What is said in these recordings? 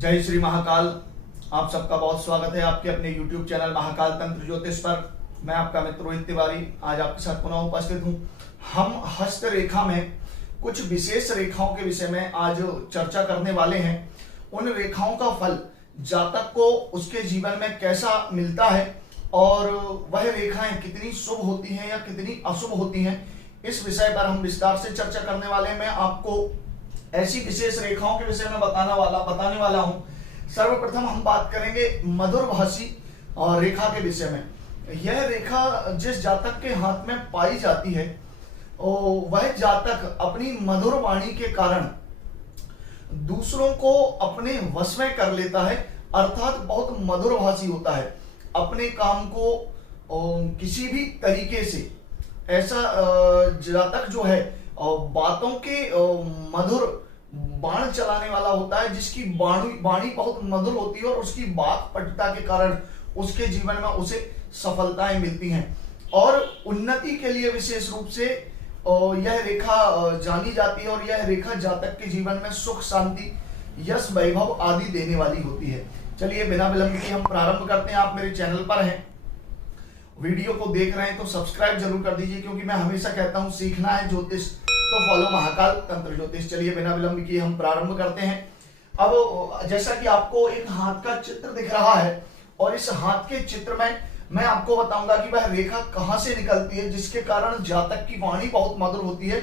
जय श्री महाकाल। आप सबका बहुत स्वागत है आपके अपने YouTube चैनल महाकाल तंत्र ज्योतिष पर। मैं आपका मित्र रोहित तिवारी आज आपके साथ पुनः उपस्थित हूँ। हम हस्त रेखा में कुछ विशेष रेखाओं के विषय में आज चर्चा करने वाले हैं। उन रेखाओं का फल जातक को उसके जीवन में कैसा मिलता है और वह रेखाएं कितनी शुभ होती हैं या कितनी अशुभ होती हैं, इस विषय पर हम विस्तार से चर्चा करने वाले हैं। मैं आपको ऐसी विशेष रेखाओं के विषय में बताने वाला हूं। सर्वप्रथम हम बात करेंगे मधुरभाषी रेखा के विषय में। यह रेखा जिस जातक के हाथ में पाई जाती है वह जातक अपनी मधुर वाणी के कारण दूसरों को अपने वश में कर लेता है, अर्थात बहुत मधुरभाषी होता है। अपने काम को किसी भी तरीके से ऐसा जातक जो है बातों के मधुर बाण चलाने वाला होता है, जिसकी वाणी बहुत मधुर होती है और उसकी बात पटुता के कारण उसके जीवन में उसे सफलताएं मिलती हैं और उन्नति के लिए विशेष रूप से यह रेखा जानी जाती है। और यह रेखा जातक के जीवन में सुख, शांति, यश, वैभव आदि देने वाली होती है। चलिए बिना विलंब के हम प्रारंभ करते हैं। आप मेरे चैनल पर हैं, वीडियो को देख रहे हैं तो सब्सक्राइब जरूर कर दीजिए, क्योंकि मैं हमेशा कहता हूं सीखना है ज्योतिष तो फॉलो महाकाल तंत्र ज्योतिष। चलिए बिना विलंब किए हम प्रारंभ करते हैं। अब जैसा कि आपको एक हाथ का चित्र दिख रहा है और इस हाथ के चित्र में मैं आपको बताऊंगा कि वह रेखा कहां से निकलती है, जिसके कारण जातक की वाणी बहुत मधुर होती है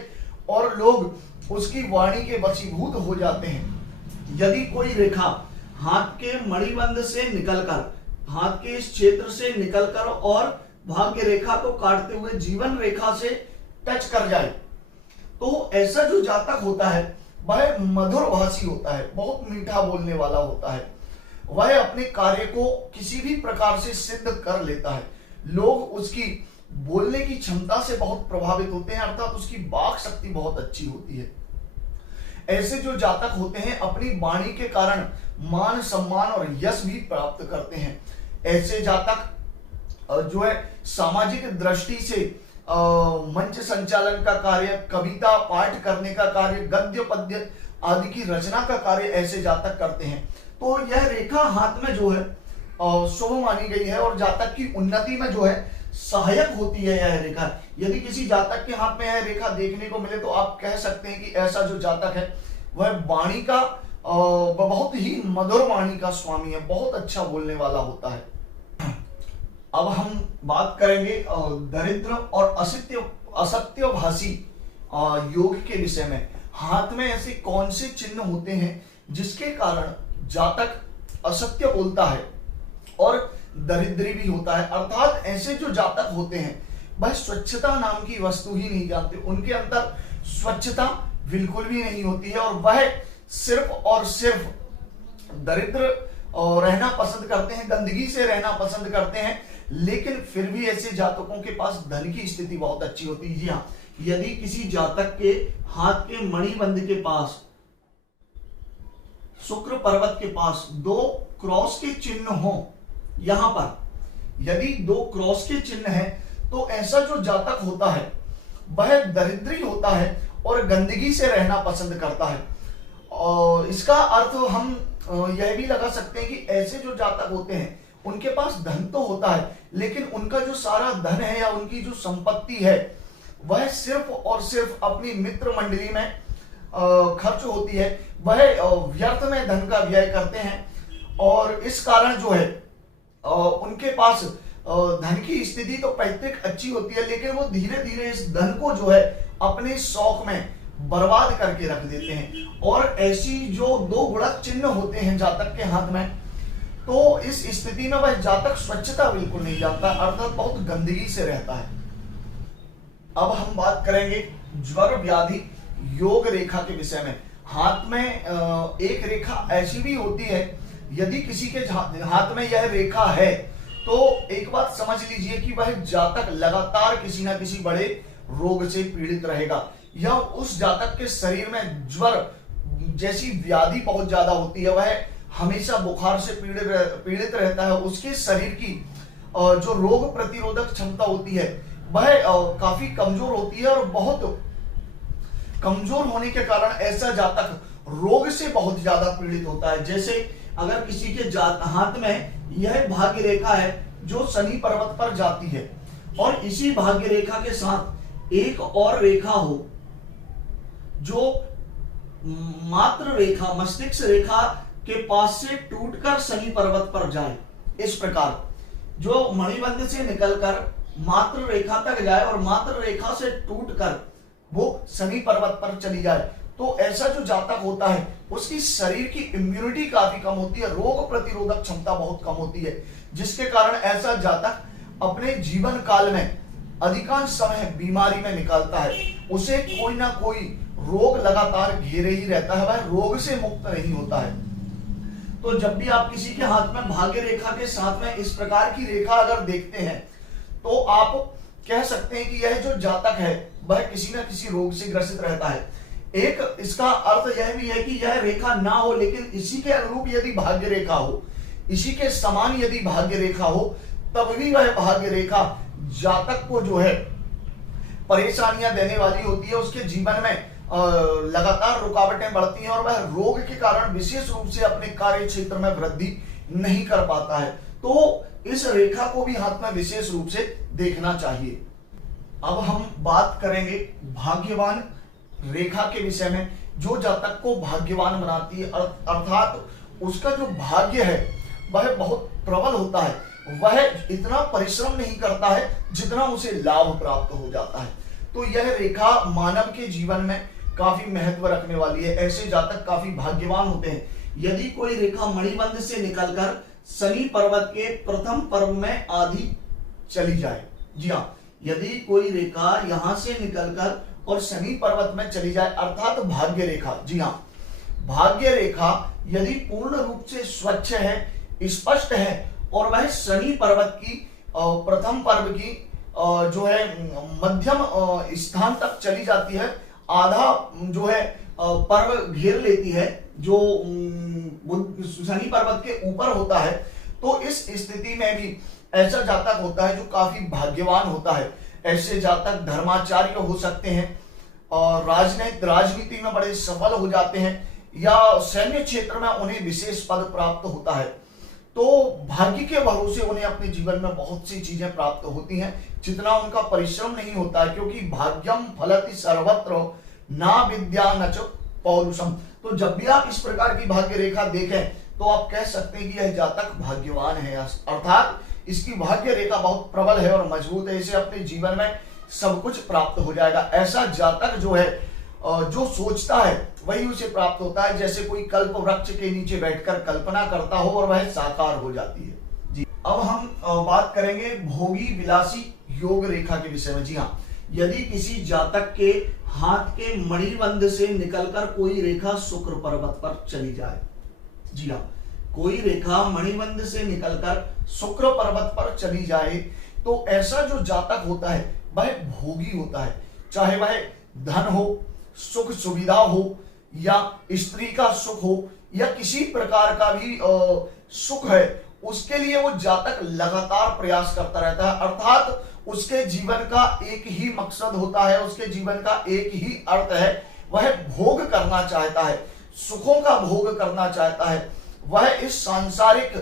और लोग उसकी वाणी के वशीभूत हो जाते हैं। यदि कोई रेखा हाथ के मणिबंध से निकलकर, हाथ के इस क्षेत्र से निकलकर और भाग्य रेखा को काटते हुए जीवन रेखा से टच कर जाए तो ऐसा जो जातक होता है वह मधुरभाषी होता है, बहुत मीठा बोलने वाला होता है। वह अपने कार्य को किसी भी प्रकार से सिद्ध कर लेता है। लोग उसकी बोलने की क्षमता से बहुत प्रभावित होते हैं, अर्थात उसकी वाक शक्ति बहुत अच्छी होती है। ऐसे जो जातक होते हैं अपनी वाणी के कारण मान, सम्मान और यश भी प्राप्त करते हैं। ऐसे जातक जो है सामाजिक दृष्टि से मंच संचालन का कार्य, कविता पाठ करने का कार्य, गद्य पद्य आदि की रचना का कार्य ऐसे जातक करते हैं। तो यह रेखा हाथ में जो है शुभ मानी गई है और जातक की उन्नति में जो है सहायक होती है यह रेखा। यदि किसी जातक के हाथ में यह रेखा देखने को मिले तो आप कह सकते हैं कि ऐसा जो जातक है वह वाणी का बहुत ही मधुर वाणी का स्वामी है, बहुत अच्छा बोलने वाला होता है। अब हम बात करेंगे दरिद्र और असत्यभाषी योग के विषय में। हाथ में ऐसे कौन से चिन्ह होते हैं जिसके कारण जातक असत्य बोलता है और दरिद्री भी होता है, अर्थात ऐसे जो जातक होते हैं वह स्वच्छता नाम की वस्तु ही नहीं जानते। उनके अंदर स्वच्छता बिल्कुल भी नहीं होती है और वह सिर्फ और सिर्फ दरिद्र रहना पसंद करते हैं, गंदगी से रहना पसंद करते हैं। लेकिन फिर भी ऐसे जातकों के पास धन की स्थिति बहुत अच्छी होती है। जी हाँ, यदि किसी जातक के हाथ के मणिबंध के पास, शुक्र पर्वत के पास दो क्रॉस के चिन्ह हो, यहां पर यदि दो क्रॉस के चिन्ह हैं तो ऐसा जो जातक होता है वह दरिद्री होता है और गंदगी से रहना पसंद करता है। और इसका अर्थ हम यह भी लगा सकते हैं कि ऐसे जो जातक होते हैं उनके पास धन तो होता है, लेकिन उनका जो सारा धन है या उनकी जो संपत्ति है वह सिर्फ और सिर्फ अपनी मित्र मंडली में खर्च होती है। वह व्यर्थ में धन का व्यय करते हैं और इस कारण जो है उनके पास धन की स्थिति तो पैतृक अच्छी होती है, लेकिन वो धीरे धीरे इस धन को जो है अपने शौक में बर्बाद करके रख देते हैं। और ऐसी जो दो गुणक चिन्ह होते हैं जातक के हाथ में, तो इस स्थिति में वह जातक स्वच्छता बिल्कुल नहीं जानता, अर्थात बहुत गंदगी से रहता है। अब हम बात करेंगे ज्वर व्याधि योग रेखा के विषय में। हाथ में एक रेखा ऐसी भी होती है, यदि किसी के हाथ में यह रेखा है तो एक बात समझ लीजिए कि वह जातक लगातार किसी ना किसी बड़े रोग से पीड़ित रहेगा, या उस जातक के शरीर में ज्वर जैसी व्याधि बहुत ज्यादा होती है, वह हमेशा बुखार से पीड़ित रहता है। उसके शरीर की जो रोग प्रतिरोधक क्षमता होती है वह काफी कमजोर होती है और बहुत कमजोर होने के कारण ऐसा जातक रोग से बहुत ज्यादा पीड़ित होता है। जैसे अगर किसी के हाथ में यह भाग्य रेखा है जो शनि पर्वत पर जाती है और इसी भाग्य रेखा के साथ एक और रेखा हो जो मात्र रेखा, मस्तिष्क रेखा के पास से टूटकर शनि पर्वत पर जाए, इस प्रकार जो मणिबंध से निकलकर मात्र रेखा तक जाए और मात्र रेखा से टूटकर वो शनि पर्वत पर चली जाए, तो ऐसा जो जातक होता है उसकी शरीर की इम्यूनिटी काफी कम होती है, रोग प्रतिरोधक क्षमता बहुत कम होती है, जिसके कारण ऐसा जातक अपने जीवन काल में अधिकांश समय बीमारी में निकलता है। उसे कोई ना कोई रोग लगातार घेरे ही रहता है, वह रोग से मुक्त नहीं होता है। तो जब भी आप किसी के हाथ में भाग्य रेखा के साथ में इस प्रकार की रेखा अगर देखते हैं तो आप कह सकते हैं कि यह जो जातक है वह किसी न किसी रोग से ग्रसित रहता है। एक इसका अर्थ यह भी है कि यह रेखा ना हो लेकिन इसी के अनुरूप यदि भाग्य रेखा हो, इसी के समान यदि भाग्य रेखा हो, तब भी वह भाग्य रेखा जातक को जो है परेशानियां देने वाली होती है, उसके जीवन में लगातार रुकावटें बढ़ती हैं और वह रोग के कारण विशेष रूप से अपने कार्य क्षेत्र में वृद्धि नहीं कर पाता है। तो इस रेखा को भी हाथ में विशेष रूप से देखना चाहिए। अब हम बात करेंगे भाग्यवान रेखा के विषय में, जो जातक को भाग्यवान बनाती है, अर्थात उसका जो भाग्य है वह बहुत प्रबल होता है, वह इतना परिश्रम नहीं करता है जितना उसे लाभ प्राप्त हो जाता है। तो यह रेखा मानव के जीवन में काफी महत्व रखने वाली है, ऐसे जातक काफी भाग्यवान होते हैं। यदि कोई रेखा मणिबंध से निकलकर शनि पर्वत के प्रथम पर्व में आधी चली जाए, जी हाँ, यदि कोई रेखा यहां से निकलकर और शनि पर्वत में चली जाए, अर्थात भाग्य रेखा, जी हाँ, भाग्य रेखा यदि पूर्ण रूप से स्वच्छ है, स्पष्ट है और वह शनि पर्वत की प्रथम पर्व की जो है मध्यम स्थान तक चली जाती है, आधा जो है पर्व घेर लेती है जो शनि पर्वत के ऊपर होता है, तो इस स्थिति में भी ऐसा जातक होता है जो काफी भाग्यवान होता है। ऐसे जातक धर्माचार्य हो सकते हैं और राजनीति में बड़े सफल हो जाते हैं या सैन्य क्षेत्र में उन्हें विशेष पद प्राप्त होता है। तो भाग्य के भरोसे उन्हें अपने जीवन में बहुत सी चीजें प्राप्त होती हैं जितना उनका परिश्रम नहीं होता है, क्योंकि भाग्यम फलति सर्वत्र ना विद्या न च पौरुषम। तो जब भी आप इस प्रकार की भाग्य रेखा देखें तो आप कह सकते हैं कि यह जातक भाग्यवान है, अर्थात इसकी भाग्य रेखा बहुत प्रबल है और मजबूत है, इसे अपने जीवन में सब कुछ प्राप्त हो जाएगा। ऐसा जातक जो है जो सोचता है वही उसे प्राप्त होता है, जैसे कोई कल्प वृक्ष के नीचे बैठकर कल्पना करता हो और वह साकार हो जाती है। जी, अब हम बात करेंगे भोगी विलासी योग रेखा के विषय में। जी हाँ, यदि किसी जातक के हाथ के मणिबंध से निकलकर कोई रेखा शुक्र पर्वत पर चली जाए, जी हाँ, कोई रेखा मणिबंध से निकलकर शुक्र पर्वत पर चली जाए, तो ऐसा जो जातक होता है वह भोगी होता है, चाहे वह धन हो, सुख सुविधा हो या स्त्री का सुख हो या किसी प्रकार का भी सुख है, उसके लिए वो जातक लगातार प्रयास करता रहता है। अर्थात उसके जीवन का एक ही मकसद होता है, उसके जीवन का एक ही अर्थ है, वह भोग करना चाहता है, सुखों का भोग करना चाहता है, वह इस सांसारिक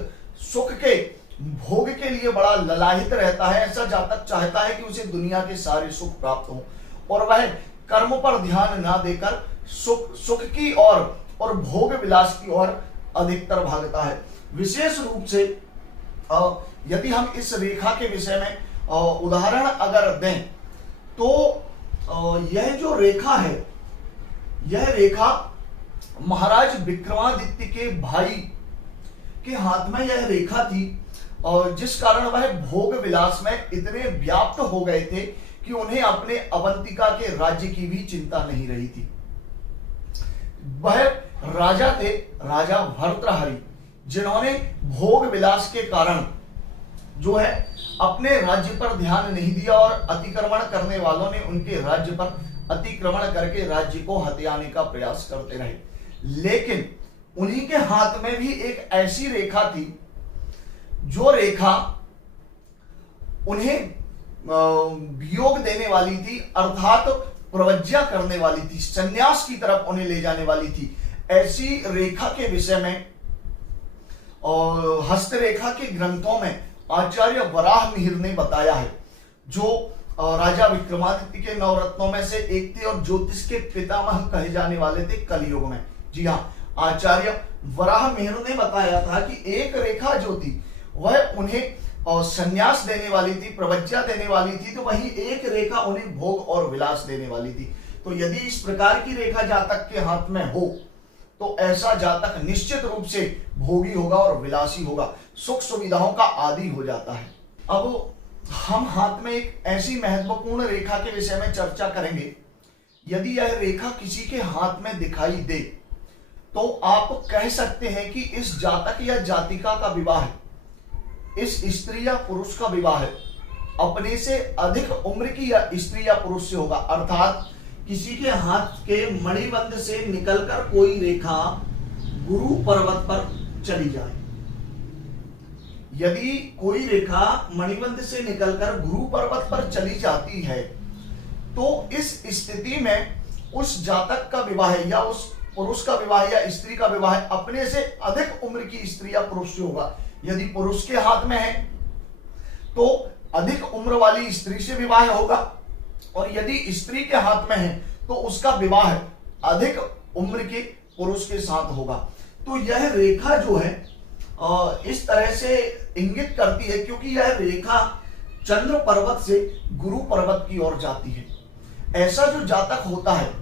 सुख के भोग के लिए बड़ा ललायित रहता है। ऐसा जातक चाहता है कि उसे दुनिया के सारे सुख प्राप्त हो और वह कर्म पर ध्यान ना देकर सुख की और भोग विलास की ओर अधिकतर भागता है। विशेष रूप से यदि हम इस रेखा के विषय में उदाहरण अगर दें तो यह जो रेखा है, यह रेखा महाराज विक्रमादित्य के भाई के हाथ में यह रेखा थी और जिस कारण वह भोग विलास में इतने व्याप्त हो गए थे कि उन्हें अपने अवंतिका के राज्य की भी चिंता नहीं रही थी। वह राजा थे, राजा भर्तृहरि, जिन्होंने भोग विलास के कारण जो है अपने राज्य पर ध्यान नहीं दिया और अतिक्रमण करने वालों ने उनके राज्य पर अतिक्रमण करके राज्य को हथियाने का प्रयास करते रहे। लेकिन उन्हीं के हाथ में भी एक ऐसी रेखा थी जो रेखा उन्हें वियोग देने वाली थी, अर्थात प्रवज्ञा करने वाली थी, संन्यास की तरफ उन्हें ले जाने वाली थी। ऐसी रेखा के विषय में हस्तरेखा के ग्रंथों में आचार्य वराह मिहिर ने बताया है, जो राजा विक्रमादित्य के नवरत्नों में से एक थे और ज्योतिष के पितामह कहे जाने वाले थे कलयुग में। जी हाँ, आचार्य वराह मिहिर ने बताया था कि एक रेखा जो थी वह उन्हें संन्यास देने वाली थी, प्रवज्ञा देने वाली थी, तो वही एक रेखा उन्हें भोग और विलास देने वाली थी। तो यदि इस प्रकार की रेखा जातक के हाथ में हो तो ऐसा जातक निश्चित रूप से भोगी होगा और विलासी होगा, सुख सुविधाओं का आदी हो जाता है। अब हम हाथ में एक ऐसी महत्वपूर्ण रेखा के विषय में चर्चा करेंगे। यदि यह रेखा किसी के हाथ में दिखाई दे तो आप कह सकते हैं कि इस जातक या जातिका का विवाह है, इस स्त्री या पुरुष का विवाह है अपने से अधिक उम्र की या स्त्री या पुरुष से होगा। अर्थात किसी के हाथ के मणिबंध से निकलकर कोई रेखा गुरु पर्वत पर चली जाए, यदि कोई रेखा मणिबंध से निकलकर गुरु पर्वत पर चली जाती है तो इस स्थिति में उस जातक का विवाह या उस पुरुष का विवाह या स्त्री का विवाह अपने से अधिक उम्र की स्त्री या पुरुष से होगा। यदि पुरुष के हाथ में है तो अधिक उम्र वाली स्त्री से विवाह होगा, और यदि स्त्री के हाथ में है तो उसका विवाह अधिक उम्र के पुरुष के साथ होगा। तो यह रेखा जो है इस तरह से इंगित करती है, क्योंकि यह रेखा चंद्र पर्वत से गुरु पर्वत की ओर जाती है। ऐसा जो जातक होता है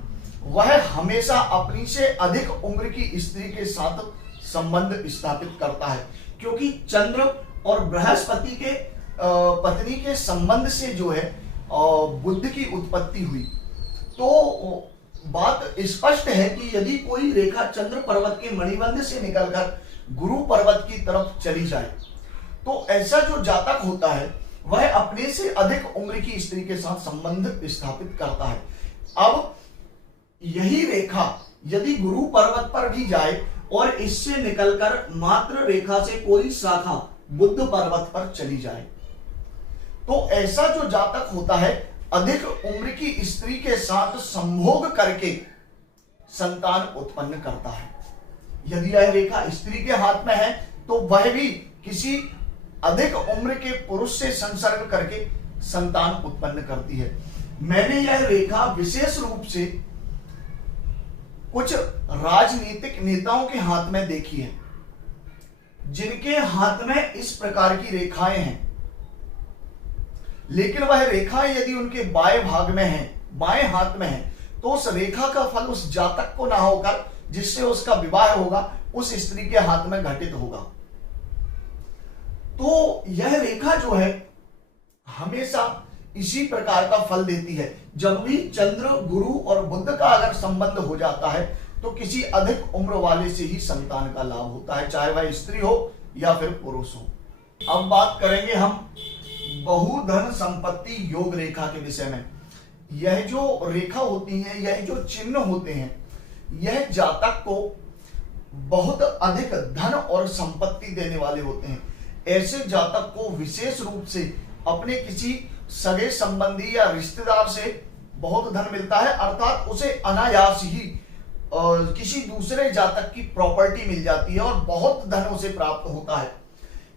वह हमेशा अपनी से अधिक उम्र की स्त्री के साथ संबंध स्थापित करता है, क्योंकि चंद्र और बृहस्पति के पत्नी के संबंध से जो है बुद्ध की उत्पत्ति हुई। तो बात स्पष्ट है कि यदि कोई रेखा चंद्र पर्वत के मणिबंध से निकलकर गुरु पर्वत की तरफ चली जाए तो ऐसा जो जातक होता है वह अपने से अधिक उम्र की स्त्री के साथ संबंध स्थापित करता है। अब यही रेखा यदि गुरु पर्वत पर भी जाए और इससे निकलकर मात्र रेखा से कोई शाखा बुद्ध पर्वत पर चली जाए तो ऐसा जो जातक होता है अधिक उम्र की स्त्री के साथ संभोग करके संतान उत्पन्न करता है। यदि यह रेखा स्त्री के हाथ में है तो वह भी किसी अधिक उम्र के पुरुष से संसर्ग करके संतान उत्पन्न करती है। मैंने यह रेखा विशेष रूप से कुछ राजनीतिक नेताओं के हाथ में देखी है, जिनके हाथ में इस प्रकार की रेखाएं हैं, लेकिन वह रेखाएं यदि उनके बाएं भाग में है, बाएं हाथ में है, तो उस रेखा का फल उस जातक को ना होकर जिससे उसका विवाह होगा उस स्त्री के हाथ में घटित होगा। तो यह रेखा जो है हमेशा इसी प्रकार का फल देती है। जब भी चंद्र गुरु और बुध का अगर संबंध हो जाता है तो किसी अधिक उम्र वाले से ही संतान का लाभ होता है, चाहे वह स्त्री हो या फिर पुरुष हो। अब बात करेंगे हम बहुधन संपत्ति योग रेखा के विषय में। यह जो रेखा होती है, यह जो चिन्ह होते हैं, यह जातक को बहुत अधिक धन और संपत्ति देने वाले होते हैं। ऐसे जातक को विशेष रूप से अपने किसी सगे संबंधी या रिश्तेदार से बहुत धन मिलता है, अर्थात उसे अनायास ही किसी दूसरे जातक की प्रॉपर्टी मिल जाती है और बहुत धन उसे प्राप्त होता है।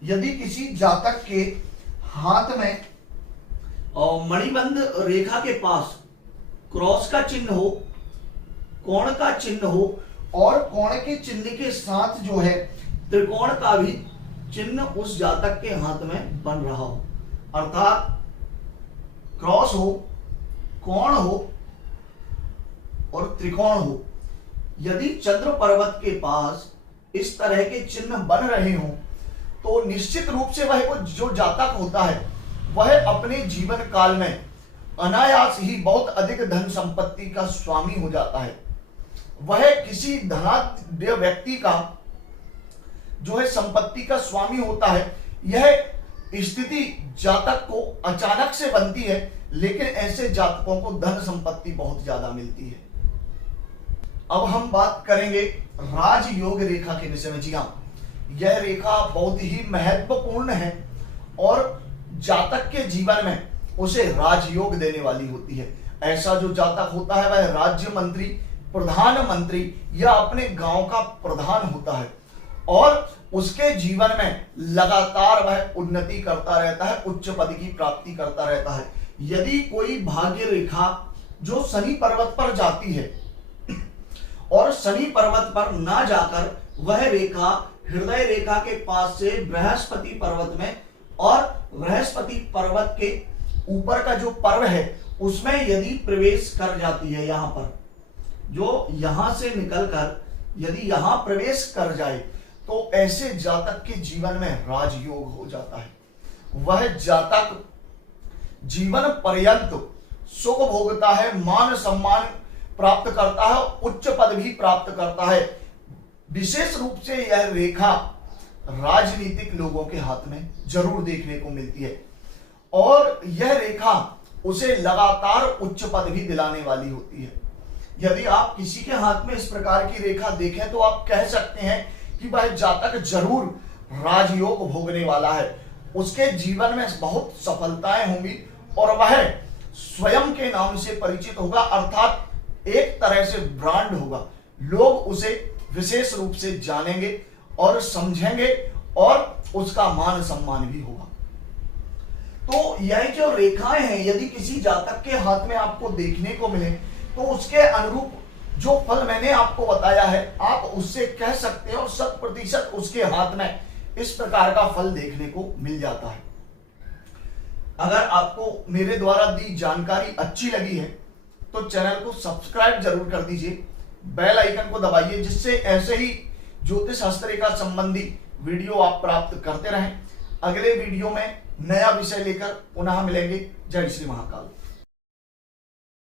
यदि किसी जातक के हाथ में मणिबंध रेखा के पास क्रॉस का चिन्ह हो, कोण का चिन्ह हो और कोण के चिन्ह के साथ जो है त्रिकोण का भी चिन्ह उस जातक के हाथ में बन रहा हो, अर्थात क्रॉस हो, कोण हो और त्रिकोण हो, यदि चंद्र पर्वत के पास इस तरह के चिन्ह बन रहे हों तो निश्चित रूप से वह जो जातक होता है वह अपने जीवन काल में अनायास ही बहुत अधिक धन संपत्ति का स्वामी हो जाता है। वह किसी धनाढ्य व्यक्ति का जो है संपत्ति का स्वामी होता है। यह स्थिति जातक को अचानक से बनती है, लेकिन ऐसे जातकों को धन संपत्ति बहुत ज्यादा मिलती है। अब हम बात करेंगे राजयोग रेखा के विषय में। जी हाँ, यह रेखा बहुत ही महत्वपूर्ण है और जातक के जीवन में उसे राजयोग देने वाली होती है। ऐसा जो जातक होता है वह राज्य मंत्री, प्रधानमंत्री या अपने गांव का प्रधान होता है और उसके जीवन में लगातार वह उन्नति करता रहता है, उच्च पद की प्राप्ति करता रहता है। यदि कोई भाग्य रेखा जो शनि पर्वत पर जाती है और शनि पर्वत पर ना जाकर वह रेखा हृदय रेखा के पास से बृहस्पति पर्वत में और बृहस्पति पर्वत के ऊपर का जो पर्व है उसमें यदि प्रवेश कर जाती है, यहां पर जो यहां से निकलकर यदि यहां प्रवेश कर जाए तो ऐसे जातक के जीवन में राजयोग हो जाता है। वह जातक जीवन पर्यंत सुख भोगता है, मान सम्मान प्राप्त करता है, उच्च पद भी प्राप्त करता है। विशेष रूप से यह रेखा राजनीतिक लोगों के हाथ में जरूर देखने को मिलती है और यह रेखा उसे लगातार उच्च पद भी दिलाने वाली होती है। यदि आप किसी के हाथ में इस प्रकार की रेखा देखें तो आप कह सकते हैं कि वह जातक जरूर राजयोग भोगने वाला है, उसके जीवन में बहुत सफलताएं होंगी और वह स्वयं के नाम से परिचित होगा, अर्थात एक तरह से ब्रांड होगा। लोग उसे विशेष रूप से जानेंगे और समझेंगे और उसका मान सम्मान भी होगा। तो यह जो रेखाएं हैं यदि किसी जातक के हाथ में आपको देखने को मिले तो उसके अनुरूप जो फल मैंने आपको बताया है आप उससे कह सकते हैं और 100% उसके हाथ में इस प्रकार का फल देखने को मिल जाता है। अगर आपको मेरे द्वारा दी जानकारी अच्छी लगी है तो चैनल को सब्सक्राइब जरूर कर दीजिए, बेल आइकन को दबाइए जिससे ऐसे ही ज्योतिष शास्त्र रेखा संबंधी वीडियो आप प्राप्त करते रहें। अगले वीडियो में नया विषय लेकर पुनः मिलेंगे। जय श्री महाकाल।